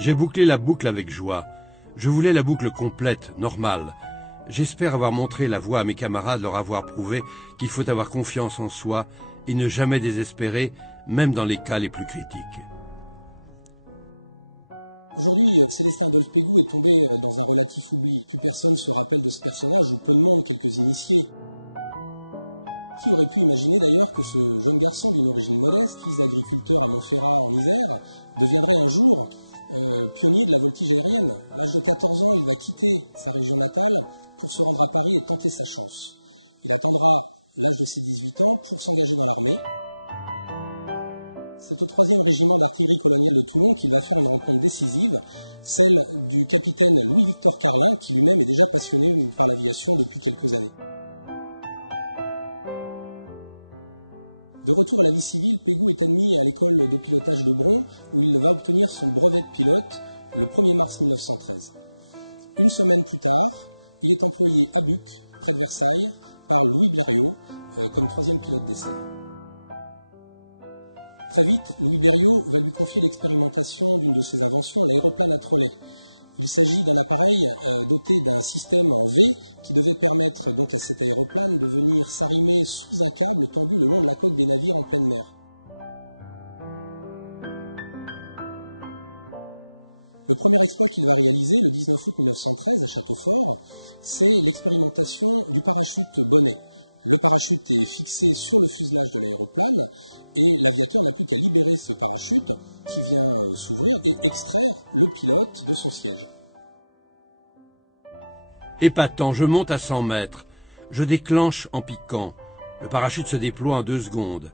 J'ai bouclé la boucle avec joie. Je voulais la boucle complète, normale. J'espère avoir montré la voie à mes camarades, leur avoir prouvé qu'il faut avoir confiance en soi et ne jamais désespérer, même dans les cas les plus critiques. Aujourd'hui, Célestin Adolphe Pégoud est tombé dans un relatif oubli. Plus personne se rappelle de ce personnage, ou peu de monde, quelques initiés. Qui aurait pu imaginer d'ailleurs que ce jeune garçon d'une origine modeste, fils d'agriculteur à Montferrat en Isère, deviendrait un jour pionnier de la voltige aérienne. À l'âge de 14 ans, il va quitter sa région natale pour se rendre à Paris et tenter sa chance. Il attendra l'âge de ses 18 ans pour s'engager dans l'armée. C'est au 3e régiment d'artillerie coloniale de Toulon qu'il va faire une rencontre décisive, celle du capitaine Louis-Victor Carlin, qui lui-même est déjà passionné par l'aviation depuis quelques années. De retour à la vie civile, Pégoud est admis à l'école de pilotage de Bron, où il va obtenir son brevet de pilote le 1er mars 1913. Une semaine plus tard, il est employé à Buc, près de Versailles, par Louis Blériot, comme 3e pilote d'essai. Très vite, Louis Blériot va lui confier l'expérimentation d'une de ses inventions, l'aéroplane à trollet. Il s'agit d'un appareil doté d'un système en V qui devait permettre donc à cet aéroplane de venir s'arrimer sous un câble tendu le long de la coque des navires en pleine mer. Le premier exploit qu'il va réaliser le 19 août 1913 à Châteaufort, c'est l'expérimentation du parachute bonnet. Le parachute est fixé sur le fuselage de l'aéroplane et l'aviateur n'a plus qu'à libérer ce parachute qui vient s'ouvrir et extraire le pilote de son siège. Épatant, je monte à 100 mètres. Je déclenche en piquant. Le parachute se déploie en 2 secondes.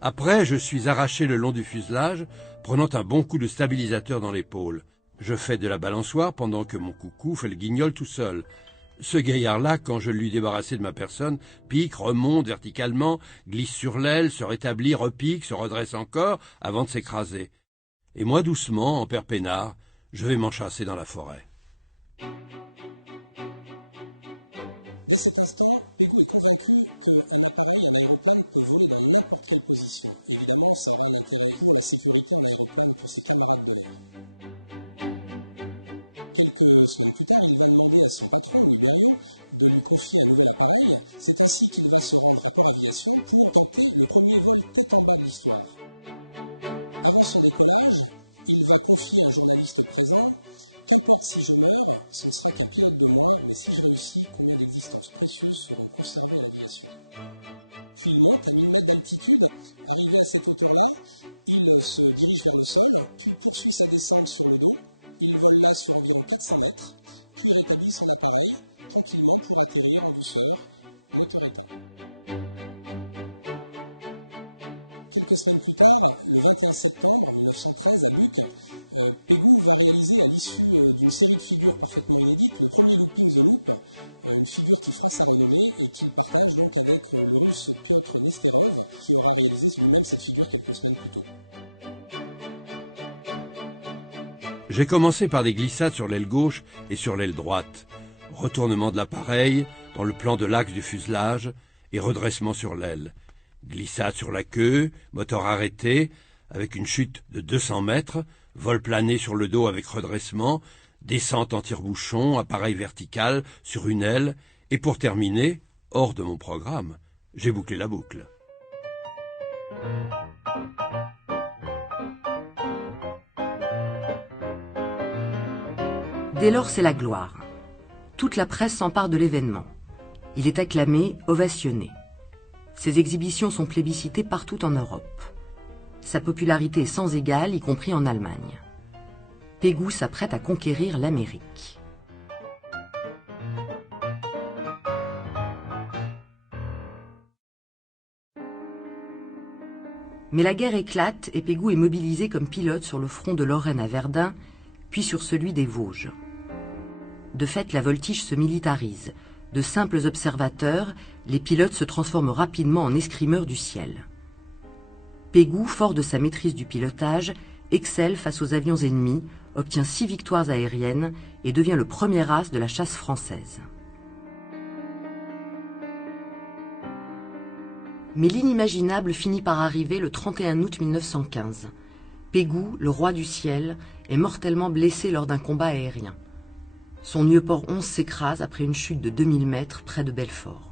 Après, je suis arraché le long du fuselage, prenant un bon coup de stabilisateur dans l'épaule. Je fais de la balançoire pendant que mon coucou fait le guignol tout seul. Ce gaillard-là, quand je lui débarrassé de ma personne, pique, remonte verticalement, glisse sur l'aile, se rétablit, repique, se redresse encore, avant de s'écraser. Et moi, doucement, en père peinard, je vais m'enchasser dans la forêt. Dès cet instant, Pégoud est convaincu qu'un appareil, un aéroplane, peut voler dans n'importe quelle position. Évidemment, ça aura un intérêt pour la sécurité en aéroplane pour ses camarades de l'air. Quelques semaines plus tard, il va demander à son patron, Louis Blériot, de lui confier un nouvel appareil. C'est ainsi qu'il va se rendre à Port Aviation pour tenter le premier vol tête en bas de l'histoire. Avant son décollage, il va confier à un journaliste présent « Qu'importe si je meurs, ce ne sera qu'un pilote de moins, mais si je réussis, combien d'existences précieuses seront conservées à l'aviation ?» Puis il monte à 1000 mètres d'altitude. Arrivé à cette hauteur-là, il se dirige vers le sol, puis poursuit sa descente sur le dos. Il vole là sur environ 400 mètres, puis rétablit son appareil tranquillement pour atterrir en douceur, moteur éteint. Quelques semaines plus tard, le 21 septembre 1913, à Buc, Pégoud va réaliser à l'issue d'une série de figures parfaitement inédites le premier looping the loop, une figure qui fera sa renommée et qu'il partage donc avec le russe Piotr Nesterov, qui aura réalisé lui-même cette figure quelques semaines plus tôt. J'ai commencé par des glissades sur l'aile gauche et sur l'aile droite, retournement de l'appareil dans le plan de l'axe du fuselage et redressement sur l'aile, glissade sur la queue, moteur arrêté, avec une chute de 200 mètres, vol plané sur le dos avec redressement, descente en tire-bouchon, appareil vertical sur une aile, et pour terminer, hors de mon programme, j'ai bouclé la boucle. Dès lors, c'est la gloire. Toute la presse s'empare de l'événement. Il est acclamé, ovationné. Ses exhibitions sont plébiscitées partout en Europe. Sa popularité est sans égale, y compris en Allemagne. Pégoud s'apprête à conquérir l'Amérique. Mais la guerre éclate et Pégoud est mobilisé comme pilote sur le front de Lorraine à Verdun, puis sur celui des Vosges. De fait, la voltige se militarise. De simples observateurs, les pilotes se transforment rapidement en escrimeurs du ciel. Pégoud, fort de sa maîtrise du pilotage, excelle face aux avions ennemis, obtient 6 victoires aériennes et devient le premier as de la chasse française. Mais l'inimaginable finit par arriver le 31 août 1915. Pégoud, le roi du ciel, est mortellement blessé lors d'un combat aérien. Son Nieuport 11 s'écrase après une chute de 2000 mètres près de Belfort.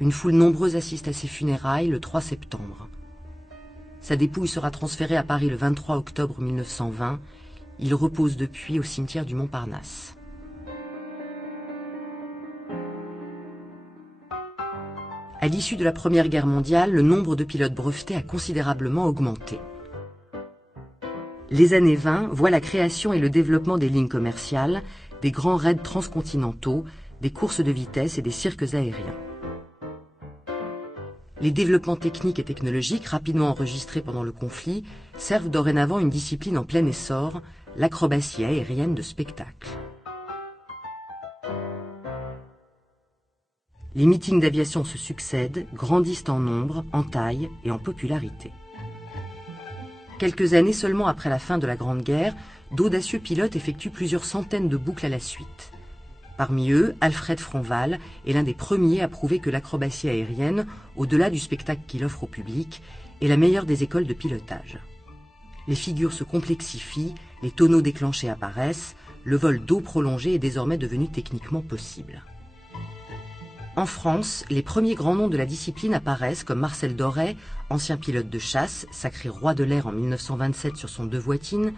Une foule nombreuse assiste à ses funérailles le 3 septembre. Sa dépouille sera transférée à Paris le 23 octobre 1920. Il repose depuis au cimetière du Montparnasse. À l'issue de la Première Guerre mondiale, le nombre de pilotes brevetés a considérablement augmenté. Les années 20 voient la création et le développement des lignes commerciales, des grands raids transcontinentaux, des courses de vitesse et des cirques aériens. Les développements techniques et technologiques rapidement enregistrés pendant le conflit servent dorénavant une discipline en plein essor, l'acrobatie aérienne de spectacle. Les meetings d'aviation se succèdent, grandissent en nombre, en taille et en popularité. Quelques années seulement après la fin de la Grande Guerre, d'audacieux pilotes effectuent plusieurs centaines de boucles à la suite. Parmi eux, Alfred Fronval est l'un des premiers à prouver que l'acrobatie aérienne, au-delà du spectacle qu'il offre au public, est la meilleure des écoles de pilotage. Les figures se complexifient, les tonneaux déclenchés apparaissent, le vol d'eau prolongé est désormais devenu techniquement possible. En France, les premiers grands noms de la discipline apparaissent comme Marcel Doré, ancien pilote de chasse, sacré roi de l'air en 1927 sur son Deux-Voitines,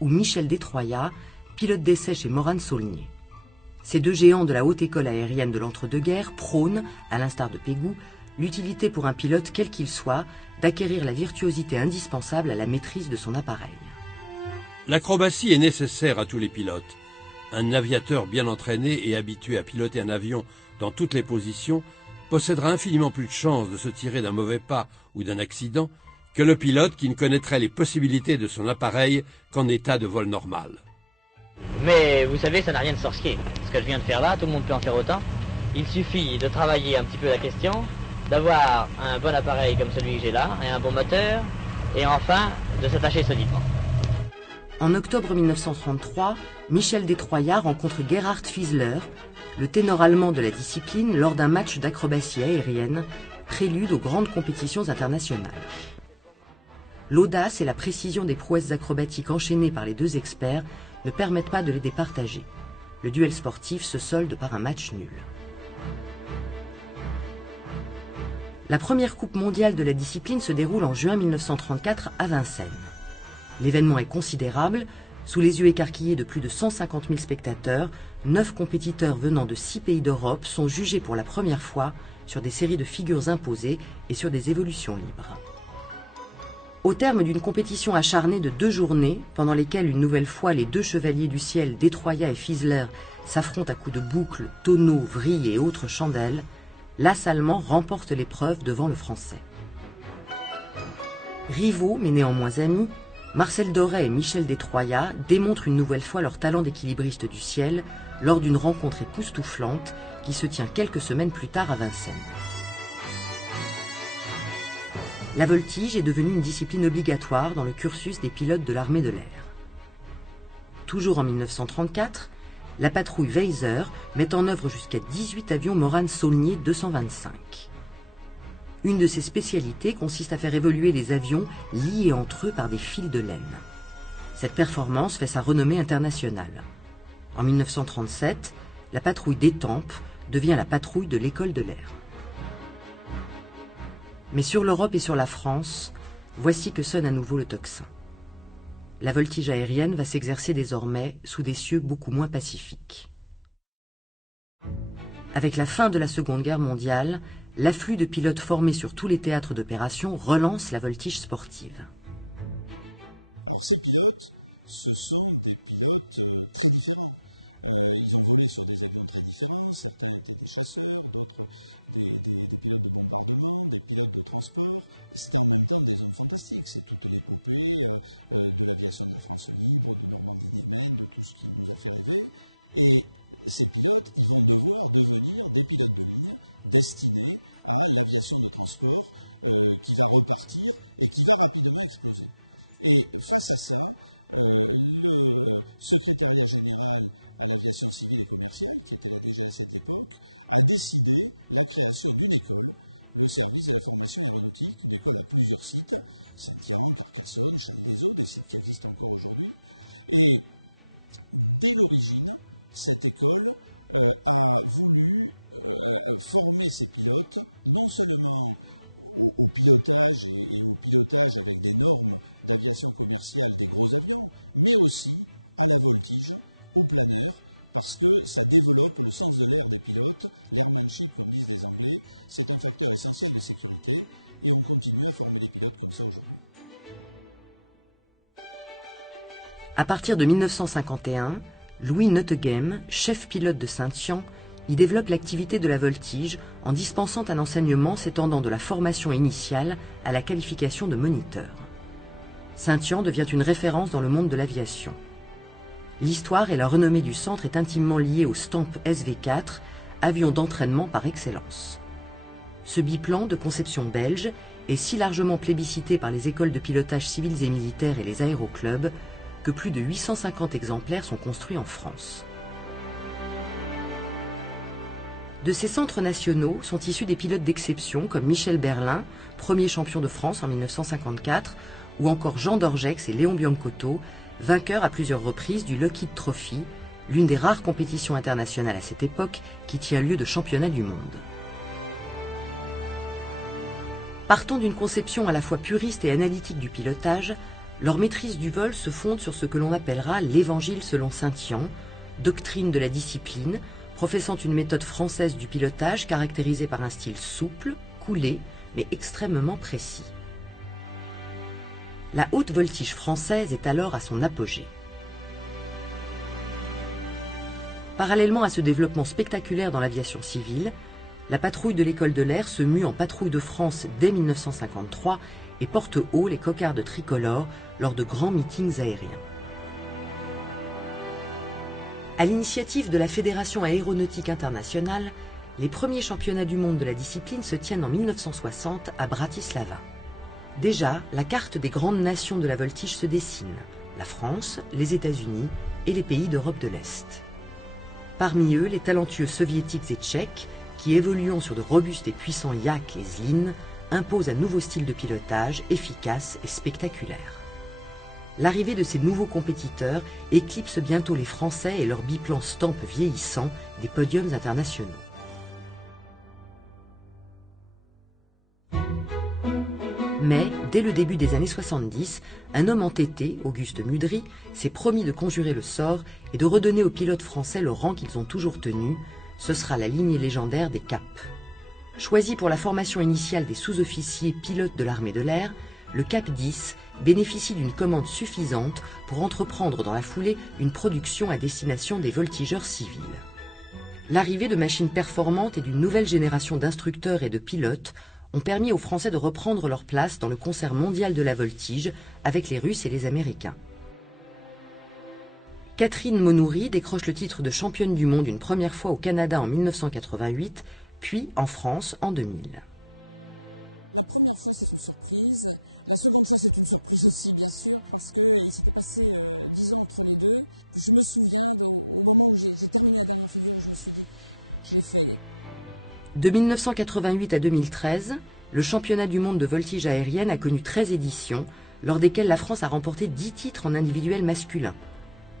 ou Michel Détroyat, pilote d'essai chez Morane-Saulnier. Ces deux géants de la haute école aérienne de l'entre-deux-guerres prônent, à l'instar de Pégoud, l'utilité pour un pilote quel qu'il soit d'acquérir la virtuosité indispensable à la maîtrise de son appareil. L'acrobatie est nécessaire à tous les pilotes. Un aviateur bien entraîné et habitué à piloter un avion dans toutes les positions possédera infiniment plus de chances de se tirer d'un mauvais pas ou d'un accident que le pilote qui ne connaîtrait les possibilités de son appareil qu'en état de vol normal. Mais vous savez, ça n'a rien de sorcier. Ce que je viens de faire là, tout le monde peut en faire autant. Il suffit de travailler un petit peu la question, d'avoir un bon appareil comme celui que j'ai là, et un bon moteur, et enfin de s'attacher solidement. En octobre 1933, Michel Détroyat rencontre Gerhard Fiesler, le ténor allemand de la discipline, lors d'un match d'acrobatie aérienne, prélude aux grandes compétitions internationales. L'audace et la précision des prouesses acrobatiques enchaînées par les deux experts ne permettent pas de les départager. Le duel sportif se solde par un match nul. La première Coupe mondiale de la discipline se déroule en juin 1934 à Vincennes. L'événement est considérable. Sous les yeux écarquillés de plus de 150 000 spectateurs, 9 compétiteurs venant de 6 pays d'Europe sont jugés pour la première fois sur des séries de figures imposées et sur des évolutions libres. Au terme d'une compétition acharnée de 2 journées, pendant lesquelles une nouvelle fois les deux chevaliers du ciel, Détroyat et Fiesler, s'affrontent à coups de boucles, tonneaux, vrilles et autres chandelles, l'as allemand remporte l'épreuve devant le français. Rivaux, mais néanmoins amis, Marcel Doré et Michel Détroyat démontrent une nouvelle fois leur talent d'équilibriste du ciel lors d'une rencontre époustouflante qui se tient quelques semaines plus tard à Vincennes. La voltige est devenue une discipline obligatoire dans le cursus des pilotes de l'armée de l'air. Toujours en 1934, la patrouille Weiser met en œuvre jusqu'à 18 avions Morane-Saulnier 225. Une de ses spécialités consiste à faire évoluer les avions liés entre eux par des fils de laine. Cette performance fait sa renommée internationale. En 1937, la patrouille d'Étampes devient la patrouille de l'école de l'air. Mais sur l'Europe et sur la France, voici que sonne à nouveau le tocsin. La voltige aérienne va s'exercer désormais sous des cieux beaucoup moins pacifiques. Avec la fin de la Seconde Guerre mondiale, l'afflux de pilotes formés sur tous les théâtres d'opération relance la voltige sportive. Alors ces pilotes, ce sont des pilotes très différents. Ils ont volé sur des avions très différents, certains étaient des chasseurs, d'autres des pilotes de bombardement, des pilotes de transport. C'était en même temps des hommes fantastiques, c'est toute l'épopée de l'aviation de la France libre, de Normandie-Niemen, de tout ce qui nous a fait rêver. Et ces pilotes, ils vont devoir devenir des pilotes de ligne destinés à l'aviation de transport qui va repartir et qui va rapidement exploser. Et face à ça, le secrétariat général à l'aviation civile et commerciale, qui était la DGAC de l'époque, a décidé la création d'une école le service de la formation aéronautique, une école à plusieurs sites, Saint-Yan, Carcassonne, Challes-les-Eaux, des sites qui existent encore aujourd'hui. Et dès l'origine, cette école a voulu former ses pilotes, non seulement au pilotage et au pilotage avec des normes d'aviation commerciale des gros avions, mais aussi à la voltige, au planeur, parce que ça développe le sens de l'air des pilotes, l'airmanship comme disent les Anglais, c'est un facteur essentiel de sécurité et on continue à former des pilotes comme ça aujourd'hui. À partir de 1951, Louis Neutegem, chef pilote de Saint-Yan, y développe l'activité de la voltige en dispensant un enseignement s'étendant de la formation initiale à la qualification de moniteur. Saint-Yan devient une référence dans le monde de l'aviation. L'histoire et la renommée du centre est intimement liée au Stamp SV4, avion d'entraînement par excellence. Ce biplan de conception belge est si largement plébiscité par les écoles de pilotage civils et militaires et les aéroclubs que plus de 850 exemplaires sont construits en France. De ces centres nationaux sont issus des pilotes d'exception comme Michel Berlin, premier champion de France en 1954, ou encore Jean Dorgex et Léon Biancotto, vainqueurs à plusieurs reprises du Lockheed Trophy, l'une des rares compétitions internationales à cette époque qui tient lieu de championnat du monde. Partant d'une conception à la fois puriste et analytique du pilotage, leur maîtrise du vol se fonde sur ce que l'on appellera l'évangile selon Saint-Yan, doctrine de la discipline, professant une méthode française du pilotage caractérisée par un style souple, coulé, mais extrêmement précis. La haute voltige française est alors à son apogée. Parallèlement à ce développement spectaculaire dans l'aviation civile, la patrouille de l'école de l'air se mue en patrouille de France dès 1953 et porte haut les cocardes tricolores lors de grands meetings aériens. À l'initiative de la Fédération aéronautique internationale, les premiers championnats du monde de la discipline se tiennent en 1960 à Bratislava. Déjà, la carte des grandes nations de la voltige se dessine, la France, les États-Unis et les pays d'Europe de l'Est. Parmi eux, les talentueux soviétiques et tchèques, qui évoluant sur de robustes et puissants Yak et Zlin, imposent un nouveau style de pilotage efficace et spectaculaire. L'arrivée de ces nouveaux compétiteurs éclipse bientôt les Français et leurs biplans Stamp vieillissants des podiums internationaux. Mais, dès le début des années 70, un homme entêté, Auguste Mudry, s'est promis de conjurer le sort et de redonner aux pilotes français le rang qu'ils ont toujours tenu. Ce sera la lignée légendaire des CAP. Choisi pour la formation initiale des sous-officiers pilotes de l'armée de l'air, le CAP 10 bénéficie d'une commande suffisante pour entreprendre dans la foulée une production à destination des voltigeurs civils. L'arrivée de machines performantes et d'une nouvelle génération d'instructeurs et de pilotes ont permis aux Français de reprendre leur place dans le concert mondial de la voltige avec les Russes et les Américains. Catherine Monoury décroche le titre de championne du monde une première fois au Canada en 1988, puis en France en 2000. La première fois, c'est une surprise. La seconde fois, c'est une surprise aussi, bien sûr, parce qu'il s'était passé 10 ans entre les deux. Je me souviens au moment où j'ai terminé la dernière figure, je me suis dit, je l'ai fait. De 1988 à 2013, le championnat du monde de voltige aérienne a connu 13 éditions, lors desquelles la France a remporté 10 titres en individuel masculin.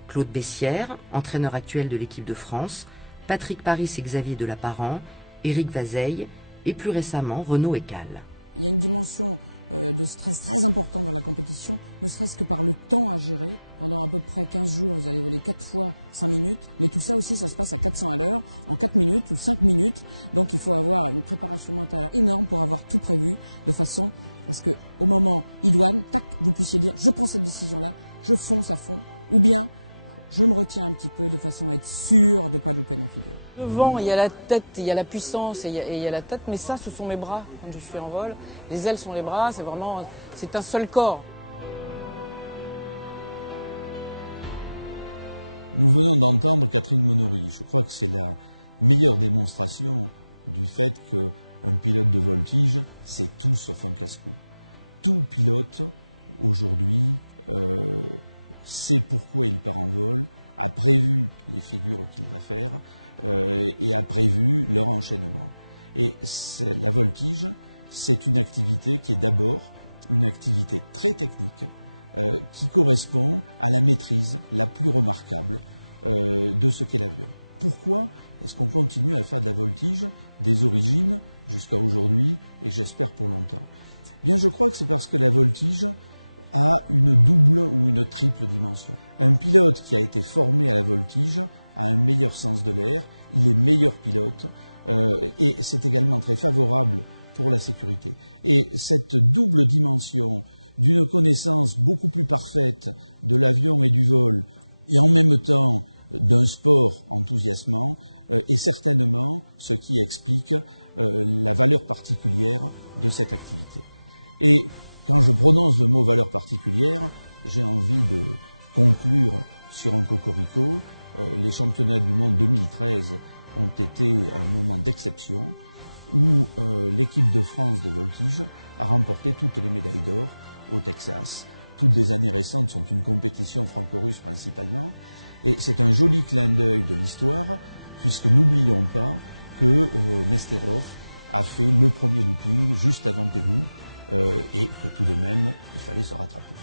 Claude Bessières, entraîneur actuel de l'équipe de France, Patrick Paris et Xavier Delaparent, Éric Vazeille et plus récemment Renaud Ekal. Il y a une dimension de stress très importante dans la compétition, ne serait-ce que par le temps à gérer. Pendant à peu près 15 jours, vous allez voler 4 fois 5 minutes, mais tout ça aussi, ça se passe à 400 à l'heure, en 4 minutes ou 5 minutes. Donc il faut avoir une préparation mentale énorme pour avoir tout prévu, de façon parce que au moment idoine, tac, vous puissiez dire, je prends cette décision-là, je fonce à fond, ou bien je me retiens un petit peu de façon à être sûr de ne pas louper ma figure. Devant, il y a la tête, il y a la puissance et il y a la tête, mais ça, ce sont mes bras quand je suis en vol. Les ailes sont les bras, c'est un seul corps. Nous venons d'entendre Catherine Monoury. Je crois que c'est la meilleure démonstration du fait qu'un pilote de voltige, c'est tout sauf un casse-cou. Tout pilote, aujourd'hui, sait pourquoi il part en vol, a prévu les figures qu'il va faire et a prévu leur enchaînement. Et la voltige, c'est une activité qui est d'abord une activité très technique, qui correspond à la maîtrise la plus remarquable de ce qu'est l'avion. Pourquoi est-ce qu'on continue à faire de la voltige des origines jusqu'à aujourd'hui et j'espère pour longtemps? Bien, je crois que c'est parce que la voltige a une double ou une triple dimension. Un pilote qui a été formé à la voltige a un meilleur sens de l'air, il est meilleur pilote et c'est également très favorable pour la sécurité. Et cette double dimension d'une connaissance beaucoup plus parfaite de l'avion et du vol et en même temps d'un sport enthousiasmant est certainement ce qui explique la valeur particulière de cette activité. Et quand je prononce le mot valeur particulière, j'ai envie de conclure sur un cocorico. Les championnats du monde 2013 ont été un moment d'exception où l'équipe de France de voltige a remporté toutes les médailles d'or au Texas. Toutes les années récentes sont une compétition franco-russe principalement. Et c'est un joli clin d'œil de l'histoire, puisque n'oublions pas que Nesterov a fait le premier looping juste avant Pégou, et que tout de même, il fallait se rattraper.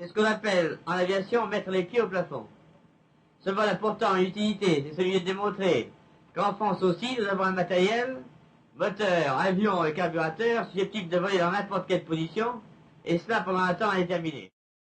C'est ce qu'on appelle en aviation mettre les pieds au plafond. Ce vol a pourtant une utilité, c'est celui de démontrer qu'en France aussi nous avons un matériel, moteur, avion et carburateur susceptible de voler dans n'importe quelle position, et cela pendant un temps indéterminé.